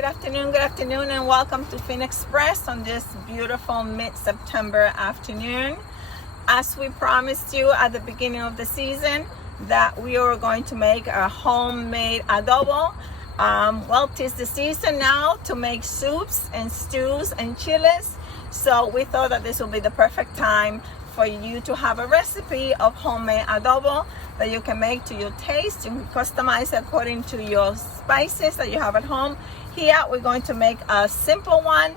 Good afternoon, and welcome to Phoenix Express on this beautiful mid-September afternoon. As we promised you at the beginning of the season that we are going to make a homemade adobo. Well, 'tis the season now to make soups and stews and chiles. So we thought that this would be the perfect time for you to have a recipe of homemade adobo that you can make to your taste. You can customize it according to your spices that you have at home. Here we're going to make a simple one,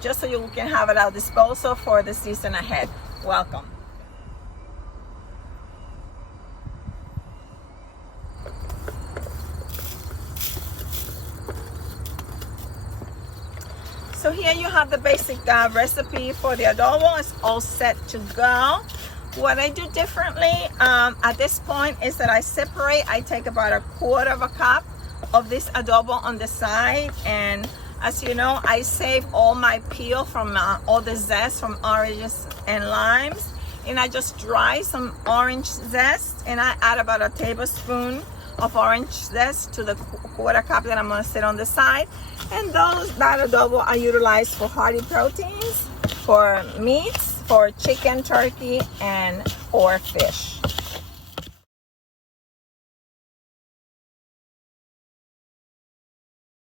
just so you can have it at disposal for the season ahead. Welcome. So here you have the basic recipe for the adobo. It's all set to go. What I do differently at this point is that I take about 1/4 cup of this adobo on the side, and as you know, I save all my peel from all the zest from oranges and limes, and I just dry some orange zest, and I add about 1 tablespoon of orange zest to the 1/4 cup that I'm going to sit on the side. And that adobo are utilized for hearty proteins, for meats, for chicken, turkey, and or fish.